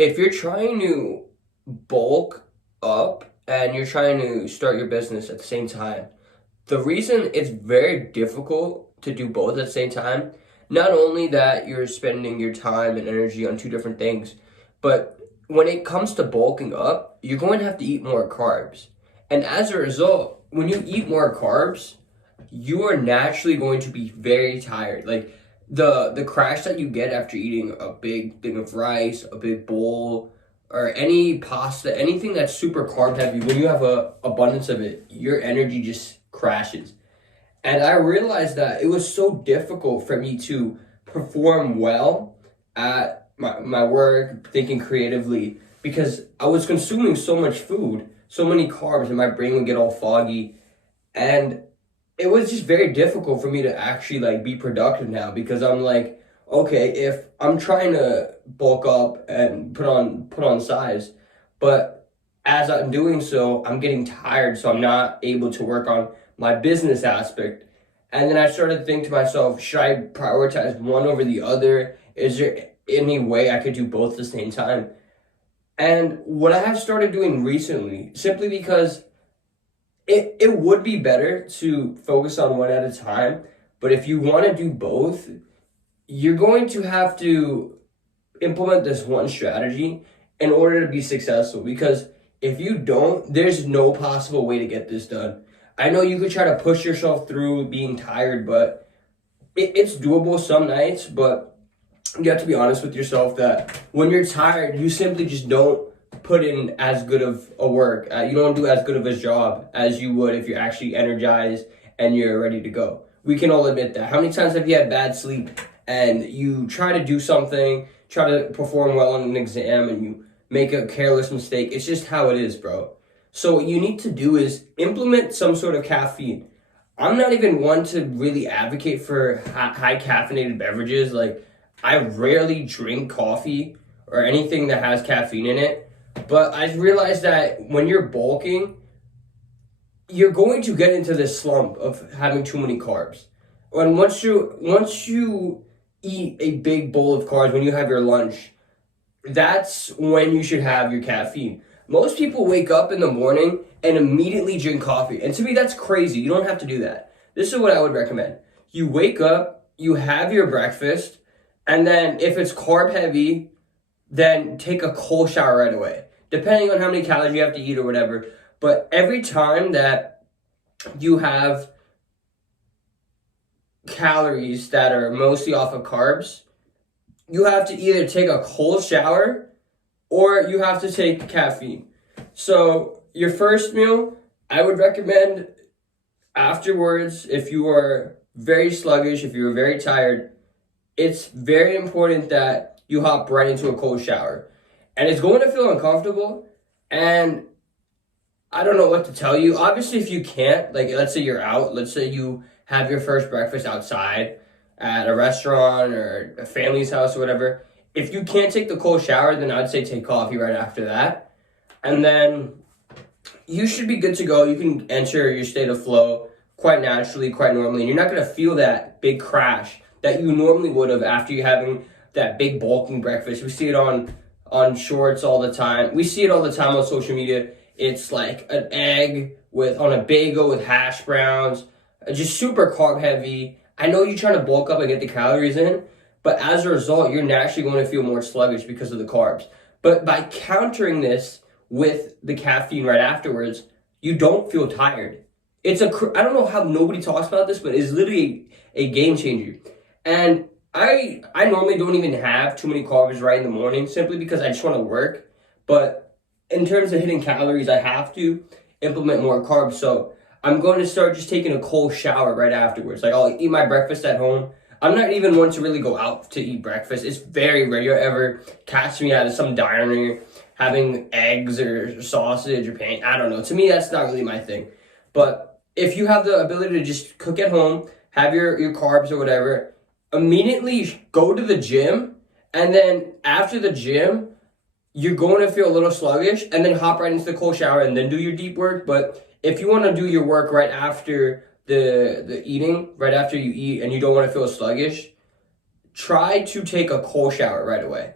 if you're trying to bulk up and you're trying to start your business at the same time, the reason it's very difficult to do both at the same time, not only that you're spending your time and energy on two different things, but when it comes to bulking up, you're going to have to eat more carbs. And as a result, when you eat more carbs, you are naturally going to be very tired. Like the crash that you get after eating a big thing of rice, a big bowl, or any pasta, anything that's super carb heavy, when you have a abundance of it, your energy just crashes. And I realized that it was so difficult for me to perform well at my work, thinking creatively, because I was consuming so much food, so many carbs, and my brain would get all foggy. And it was just very difficult for me to actually like be productive now because I'm like, okay, if I'm trying to bulk up and put on size, but as I'm doing so, I'm getting tired, so I'm not able to work on my business aspect. And then I started to think to myself, should I prioritize one over the other? Is there any way I could do both at the same time? And what I have started doing recently, simply because it would be better to focus on one at a time, but if you want to do both, you're going to have to implement this one strategy in order to be successful, because if you don't, there's no possible way to get this done. I know you could try to push yourself through being tired, but it's doable some nights, but you have to be honest with yourself that when you're tired, you simply just don't put in as good of a work. You don't do as good of a job as you would if you're actually energized and you're ready to go. We can all admit that. How many times have you had bad sleep and you try to do something, try to perform well on an exam, and you make a careless mistake? It's just how it is, bro. So what you need to do is implement some sort of caffeine. I'm not even one to really advocate for high caffeinated beverages. Like, I rarely drink coffee or anything that has caffeine in it. But I realized that when you're bulking, you're going to get into this slump of having too many carbs. And once you eat a big bowl of carbs, when you have your lunch, that's when you should have your caffeine. Most people wake up in the morning and immediately drink coffee. And to me, that's crazy. You don't have to do that. This is what I would recommend. You wake up, you have your breakfast, and then if it's carb heavy, then take a cold shower right away, depending on how many calories you have to eat or whatever. But every time that you have calories that are mostly off of carbs, you have to either take a cold shower or you have to take caffeine. So your first meal, I would recommend afterwards, if you are very sluggish, if you're very tired, it's very important that you hop right into a cold shower. And it's going to feel uncomfortable, and I don't know what to tell you. Obviously, if you can't, like, let's say you're out, let's say you have your first breakfast outside at a restaurant or a family's house or whatever. If you can't take the cold shower, then I'd say take coffee right after that. And then you should be good to go. You can enter your state of flow quite naturally, quite normally, and you're not going to feel that big crash that you normally would have after you having that big bulking breakfast. We see it on shorts all the time. We see it all the time on social media. It's like an egg on a bagel with hash browns, just super carb heavy. I know you're trying to bulk up and get the calories in, but as a result, you're naturally going to feel more sluggish because of the carbs. But by countering this with the caffeine right afterwards, you don't feel tired. I don't know how nobody talks about this, but it's literally a game changer. And I normally don't even have too many carbs right in the morning, simply because I just want to work. But in terms of hitting calories, I have to implement more carbs. So I'm going to start just taking a cold shower right afterwards. Like, I'll eat my breakfast at home. I'm not even one to really go out to eat breakfast. It's very rare you ever catch me at some diner having eggs or sausage or pain. I don't know. To me, that's not really my thing. But if you have the ability to just cook at home, have your carbs or whatever, immediately go to the gym, and then after the gym, you're going to feel a little sluggish, and then hop right into the cold shower and then do your deep work. But if you want to do your work right after the eating, right after you eat, and you don't want to feel sluggish, try to take a cold shower right away.